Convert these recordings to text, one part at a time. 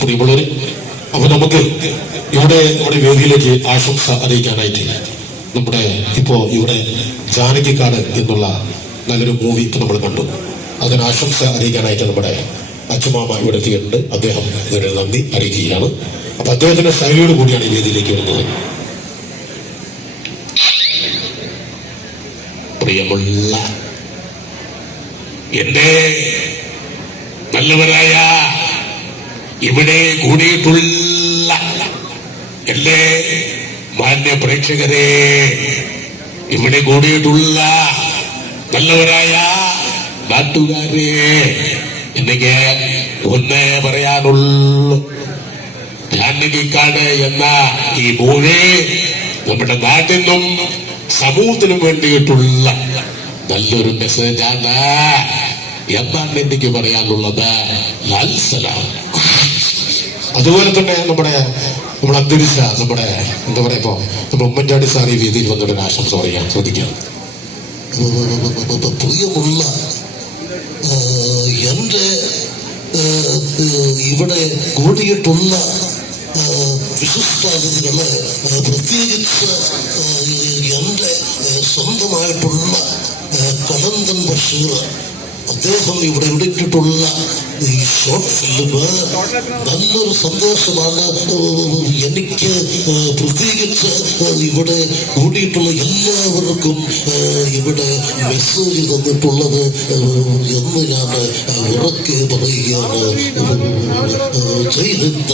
പ്രിയമുള്ളവരെ, അപ്പൊ നമുക്ക് ഇവിടെ നമ്മുടെ വേദിയിലേക്ക് ആശംസ അറിയിക്കാനായിട്ട് നമ്മുടെ ഇപ്പോ ഇവിടെ ജാനകിക്കാട് എന്നുള്ള നല്ലൊരു മൂവി ഇപ്പൊ നമ്മൾ കണ്ടു. അതിന് ആശംസ അറിയിക്കാനായിട്ട് നമ്മുടെ അച്ഛമാമ ഇവിടെ എത്തിയിട്ടുണ്ട്. അദ്ദേഹം ഇതിന് നന്ദി അറിയിക്കുകയാണ്. അപ്പൊ അദ്ദേഹത്തിന്റെ ശൈലിയോട് കൂടിയാണ് ഈ വേദിയിലേക്ക് വരുന്നത്. പ്രിയമുള്ള എന്റെ നല്ലവരായ ഇവിടെ കൂടിയിട്ടുള്ള എല്ലാ മാന്യ പ്രേക്ഷകരെ, ഇവിടെ കൂടിയിട്ടുള്ള നല്ലവരായ നാട്ടുകാരെ, എനിക്ക് ഒന്നേ പറയാനുള്ളൂ. ജാനകിക്കാട് എന്ന ഈ മൂവി നമ്മുടെ നാട്ടിനും സമൂഹത്തിനും വേണ്ടിയിട്ടുള്ള നല്ലൊരു മെസ്സേജാണ് എന്നാണ് എനിക്ക് പറയാനുള്ളത്. ലാൽസലാം. അതുപോലെ തന്നെ നമ്മുടെ അന്തരിച്ച നമ്മുടെ എന്താ പറയാ, ഇപ്പോ നമ്മുടെ ഉമ്മൻചാണ്ടി സാർ ഈ വേദിയിൽ വന്നൊരു ആശംസ പറയാൻ ശ്രദ്ധിക്കാം. പ്രിയമുള്ള എന്റെ ഇവിടെ കൂടിയിട്ടുള്ള വിശിഷ്ടാതിഥികള്, പ്രത്യേകിച്ച് എന്റെ സ്വന്തമായിട്ടുള്ള കലന്തൻ ബഷീർ, അദ്ദേഹം ഇവിടെ ഇട്ടിട്ടുള്ള ഈ ഷോർട്ട് ഫിലിം നല്ലൊരു സന്തോഷമാണ് എനിക്ക്. പ്രത്യേകിച്ച് ഇവിടെ കൂടിയിട്ടുള്ള എല്ലാവർക്കും ഇവിടെ മെസ്സേജ് തന്നിട്ടുള്ളത് എന്ന് ഞാൻ ഉറക്കെ പറയുകയാണ്. ജയ്ഹിന്ദ്.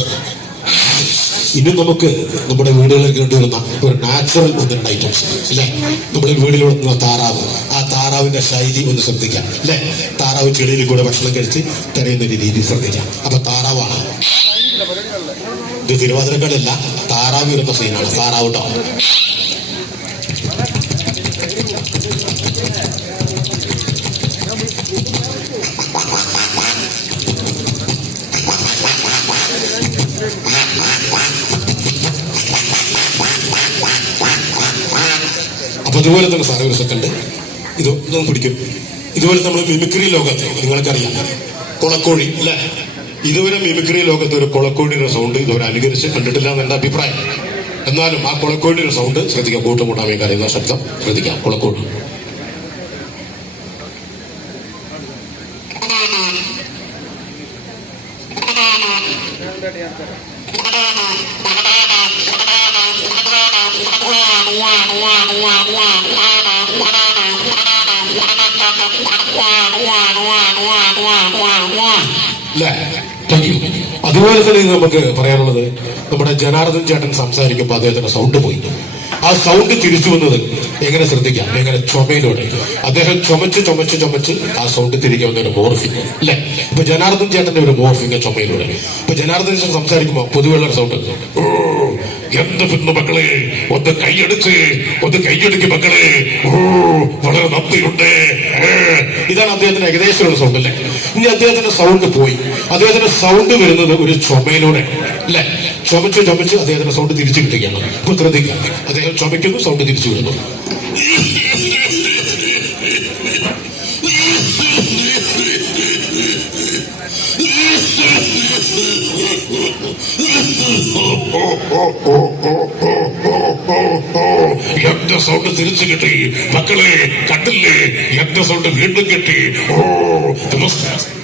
ഇനി നമുക്ക് നമ്മുടെ വീടുകളിൽ കണ്ടുവരുന്ന ഒരു നാച്ചുറൽ ഒന്നിരണ്ട് ഐറ്റംസ് അല്ലെ, നമ്മുടെ വീട്ടിൽ വളർത്തുന്ന താറാവ്, ആ താറാവിന്റെ ശൈലി ഒന്ന് ശ്രദ്ധിക്കാം അല്ലെ. താറാവ് ചെളിയിൽ കൂടെ ഭക്ഷണം കഴിച്ച് തരയുന്ന ഒരു രീതി ശ്രദ്ധിക്കാം. അപ്പൊ താറാവാണ് ഇത്. തിരുവാതിരക്കളിയല്ല, താറാവ് വരുന്ന സീനാണ്. താറാവ് കേട്ടോ. അപ്പൊ അതുപോലെ തന്നെ സാറേ ഒരു സെക്കൻഡ് ഇതൊന്നും പിടിക്കും. ഇതുപോലെ നമ്മൾ മിമിക്രി ലോകത്ത് നിങ്ങൾക്കറിയാം കൊളക്കോഴി അല്ലെ. ഇതുവരെ മിമിക്രി ലോകത്ത് ഒരു കൊളക്കോഴിയുടെ സൗണ്ട് ഇതുവരെ അനുകരിച്ച് കണ്ടിട്ടില്ല എന്ന് എന്റെ അഭിപ്രായം. എന്നാലും ആ കൊളക്കോഴിയുടെ സൗണ്ട് ശ്രദ്ധിക്കാം. കൂട്ടുമുട്ടാമേ കരയുന്ന ശബ്ദം ശ്രദ്ധിക്കാം. കൊളക്കോഴി. അതുപോലെ തന്നെ നമുക്ക് പറയാനുള്ളത്, നമ്മുടെ ജനാർദ്ദൻ ചേട്ടൻ സംസാരിക്കുമ്പോൾ അദ്ദേഹത്തിന്റെ സൗണ്ട് പോയി. ആ സൗണ്ട് തിരിച്ചു വന്നത് എങ്ങനെ ശ്രദ്ധിക്കാം, എങ്ങനെ ചുമയിലൂടെ അദ്ദേഹം ചുമച്ച് ആ സൗണ്ട് തിരികെ വന്നൊരു മോർഫിംഗ് അല്ലെ. ഇപ്പൊ ജനാർദ്ദൻ ചേട്ടന്റെ ഒരു മോർഫിംഗ് ചുമയിലൂടെ. ഇപ്പൊ ജനാർദ്ദൻ ചേട്ടൻ സംസാരിക്കുമ്പോൾ പൊതുവെള്ള സൗണ്ട്, എന്ത് പിന്നെ മക്കളെ, ഒന്ന് കൈയെടുക്ക് മക്കളെ, വളരെ നന്ദിയുണ്ട്. ഇതാണ് അദ്ദേഹത്തിന്റെ ഏകദേശമുള്ള സൗണ്ട് അല്ലെ. ഇനി അദ്ദേഹത്തിന്റെ സൗണ്ട് പോയി. അദ്ദേഹത്തിന്റെ സൗണ്ട് വരുന്നത് ഒരു ചുമയിലൂടെ അല്ലെ. ചുമച്ച് അദ്ദേഹത്തിന്റെ സൗണ്ട് തിരിച്ചു കിട്ടുകയാണ്. ഇപ്പൊ ശ്രദ്ധിക്കുക, അദ്ദേഹം ചുമയ്ക്കുന്നു, സൗണ്ട് തിരിച്ചു വിടുന്നു. എന്റെ സൗണ്ട് തിരിച്ചു കിട്ടി മക്കളെ, കണ്ടില്ലേ, എന്റെ സൗണ്ട് വീണ്ടും കിട്ടി. നമസ്കാരം.